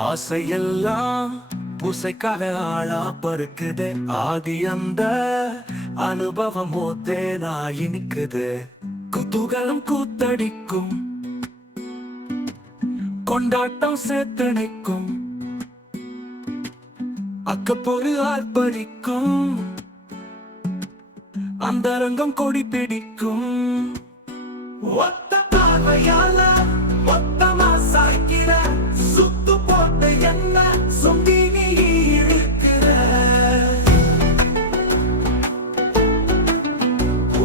ஆசையெல்லாம் பூசைக்காக ஆளா பருக்குது. ஆதி அந்த அனுபவம் தேனா இனிக்குது. குதூகலம் கூத்தடிக்கும், கொண்டாட்டம் சேர்த்தணைக்கும், அக்கப்பொரு ஆர்ப்பரிக்கும், அந்த ரங்கம் கொடி பிடிக்கும். ஒத்த பார்வையால மொத்தமா சாய்க்கிற, சுத்து போட்டு என்ன சொந்தி நீ இழுக்கிற.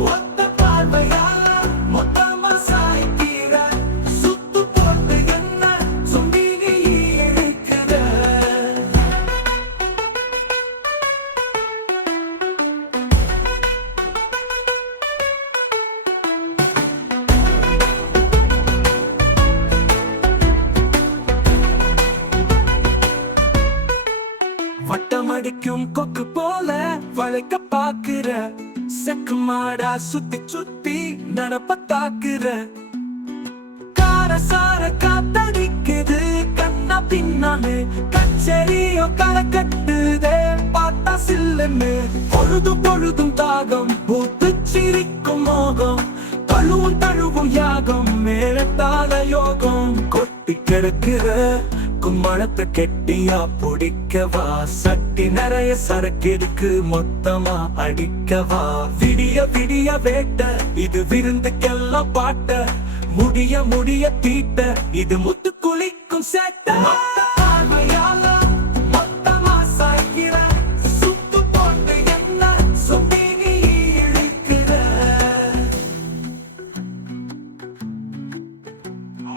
ஒத்த பார்வையால மொத்தமா சாய்க்கிற, சுத்து போட்டு என்ன சொந்தி நீ இழுக்கிற. வட்டமடிக்கும் கொக்கு போல வளைக்க பாக்குற, செக்கு மாடா சுத்தி சுத்தி நடப்ப தாக்குற. காரசார காத்தடிக்குது கண்ணா பின்னானு, கச்சேரியோ களை கட்டுதே பார்த்தா சில்லுன்னு. பொழுதும் பொழுதும் தாகம் பூத்து சிரிக்கும் மோகம், தழுவும் தழுவும் யாகம் மேலத்தால யோகம். கொட்டி கிடக்கிற கும்மழத்தை கெட்டியா பிடிக்கவா, சட்டி நிறைய சரக்கு இருக்கு மொத்தமா அடிக்கவா. விடிய விடிய வேட்ட இது விருந்துக்கெல்லாம் பாட்ட, முடிய முடிய தீட்ட இது முத்து குளிக்கும் சேட்ட. பார்வையால மொத்தமா சாய்க்கிற, சுத்து போட்டு என்ன சொந்தி நீ இழுக்கிற.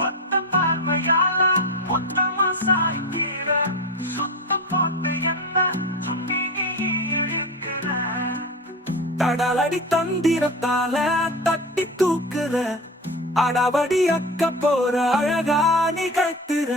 மொத்த பார்வையால மொத்தமா சாய்க்கிற, சுத்து போட்டு என்ன சொந்தி நீ இழுக்கிற. தடாலடி தந்திரத்தால தட்டி தூக்குற, அடாவடி அக்க போற அழகா நிகழ்த்துற.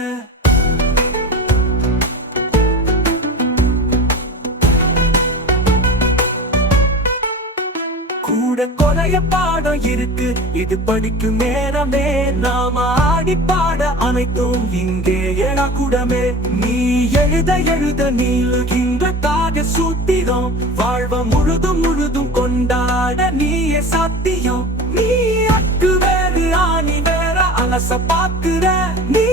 கூட கொலைய பாடம் இருக்கு, இது படிக்கும் நேரமே. நாம ஆடி பாட அனைத்தும் இங்கே எடா கூடமே. நீ எழுத எழுத நீளுகின்ற தாக சூத்திரம், வாழ்வ முழுதும் முழுதும் கொண்டாட நீயே சாத்தியம். நீ அக்கு வேறு ஆணி வேற அலச பாக்குற, நீ